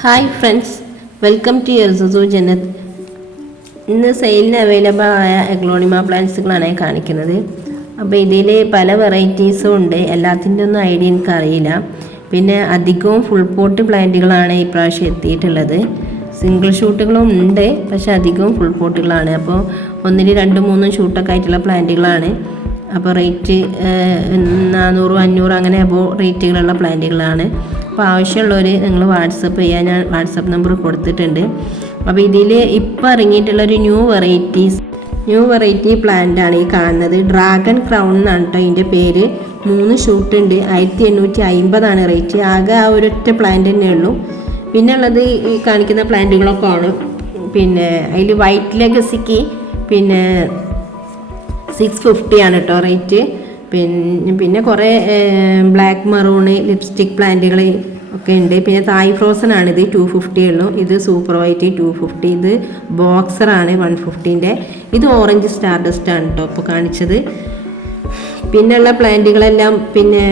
Hi friends, welcome to യർസുസു ജന്നത്ത്. ഇന്ന് സെയിലിന് അവൈലബിൾ ആയ എഗ്ലോണിമ പ്ലാന്റ്സുകളാണ് കാണിക്കുന്നത്. അപ്പോൾ ഇതിൽ പല വെറൈറ്റീസും ഉണ്ട്. എല്ലാത്തിൻ്റെ ഒന്നും ഐഡിയ എനിക്കറിയില്ല. പിന്നെ അധികവും ഫുൾ പോട്ട് പ്ലാന്റുകളാണ് ഈ പ്രാവശ്യം എത്തിയിട്ടുള്ളത്. സിംഗിൾ ഷൂട്ടുകളും ഉണ്ട്, പക്ഷെ അധികവും ഫുൾ പോട്ടുകളാണ്. അപ്പോൾ 1, 2, 3 ഷൂട്ടൊക്കെ ആയിട്ടുള്ള പ്ലാന്റുകളാണ്. അപ്പോൾ റേറ്റ് 400, 500 അങ്ങനെ അപ്പോൾ റേറ്റുകളുള്ള പ്ലാന്റുകളാണ്. അപ്പോൾ ആവശ്യമുള്ളവർ നിങ്ങൾ വാട്സപ്പ് ചെയ്യുക. ഞാൻ വാട്സപ്പ് നമ്പർ കൊടുത്തിട്ടുണ്ട്. അപ്പോൾ ഇതിൽ ഇപ്പോൾ ഇറങ്ങിയിട്ടുള്ളൊരു ന്യൂ വെറൈറ്റി പ്ലാന്റ് ആണ് ഈ കാണുന്നത്. ഡ്രാഗൺ ക്രൗൺ എന്നാണ് കേട്ടോ ഇതിൻ്റെ പേര്. 3 ഷൂട്ട് ഉണ്ട്. 1850 റേറ്റ്. ആകെ ആ ഒരൊറ്റ പ്ലാന്റ് തന്നെ ഉള്ളൂ. പിന്നെ ഉള്ളത് ഈ കാണിക്കുന്ന പ്ലാന്റുകളൊക്കെ ആണ്. പിന്നെ അതിൽ വൈറ്റ് ലെഗസിക്ക് പിന്നെ 650 ആണ് കേട്ടോ റേറ്റ്. പിന്നെ കുറേ ബ്ലാക്ക് മറൂണ് ലിപ്സ്റ്റിക് പ്ലാന്റുകൾ ഒക്കെ ഉണ്ട്. പിന്നെ തായ് ഫ്രോസൺ ആണ്, ഇത് 250 ഉള്ളൂ. ഇത് സൂപ്പർ വൈറ്റ് 250. ഇത് ബോക്സറാണ് 150. ഇത് ഓറഞ്ച് സ്റ്റാർ ഡസ്റ്റ് ആണ് കേട്ടോ ഇപ്പോൾ കാണിച്ചത്. പിന്നെയുള്ള പ്ലാന്റുകളെല്ലാം പിന്നെ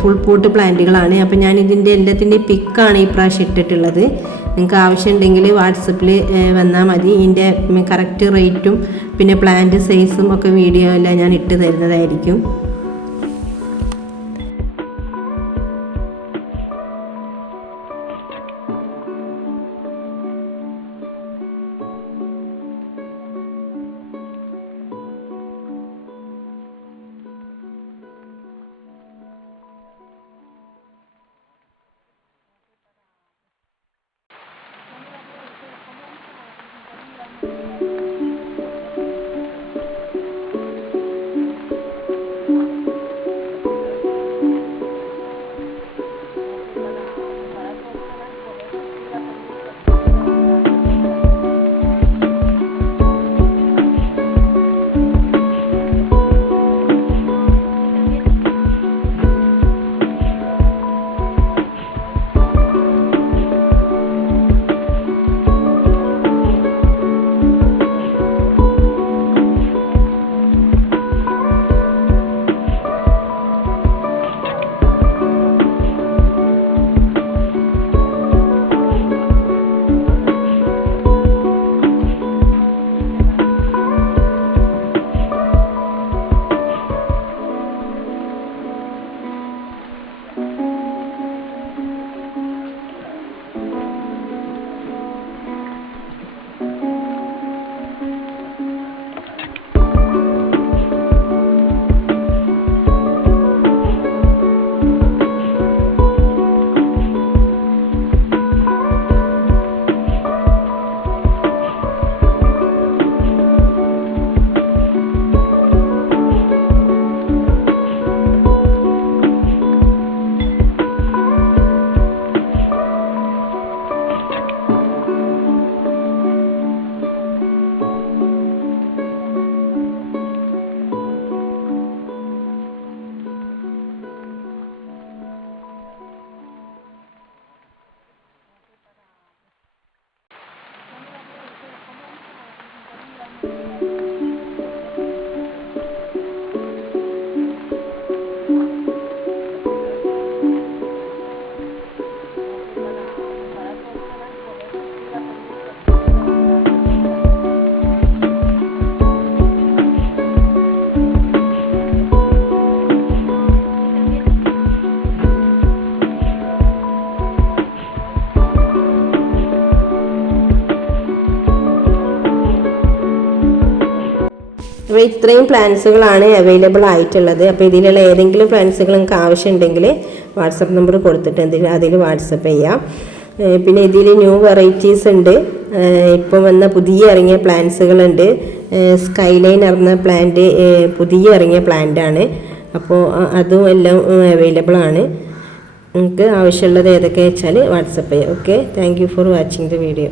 ഫുൾ പോട്ട് പ്ലാന്റുകളാണ്. അപ്പോൾ ഞാൻ ഇതിൻ്റെ എല്ലാത്തിൻ്റെയും പിക്കാണ് ഈ പ്രാവശ്യം ഇട്ടിട്ടുള്ളത്. നിങ്ങൾക്ക് ആവശ്യമുണ്ടെങ്കിൽ വാട്സപ്പിൽ വന്നാൽ മതി. ഇതിൻ്റെ കറക്റ്റ് റേറ്റും പിന്നെ പ്ലാന്റ് സൈസും ഒക്കെ വീഡിയോ എല്ലാം ഞാൻ ഇട്ട് തരുന്നതായിരിക്കും. അപ്പോൾ ഇത്രയും പ്ലാൻസുകളാണ് അവൈലബിൾ ആയിട്ടുള്ളത്. അപ്പോൾ ഇതിലുള്ള ഏതെങ്കിലും പ്ലാൻസുകൾ നിങ്ങൾക്ക് ആവശ്യമുണ്ടെങ്കിൽ വാട്സപ്പ് നമ്പർ കൊടുത്തിട്ടുണ്ട്, അതിൽ വാട്സപ്പ് ചെയ്യാം. പിന്നെ ഇതിൽ ന്യൂ വെറൈറ്റീസ് ഉണ്ട്. ഇപ്പം വന്ന പുതിയ ഇറങ്ങിയ പ്ലാന്റ്സുകളുണ്ട്. സ്കൈലൈൻ ഇറങ്ങുന്ന പ്ലാന്റ് പുതിയ ഇറങ്ങിയ പ്ലാന്റാണ്. അപ്പോൾ അതും എല്ലാം അവൈലബിൾ ആണ്. നിങ്ങൾക്ക് ആവശ്യമുള്ളത് ഏതൊക്കെ വെച്ചാൽ വാട്സപ്പ് ചെയ്യാം. Okay, thank you for watching the video.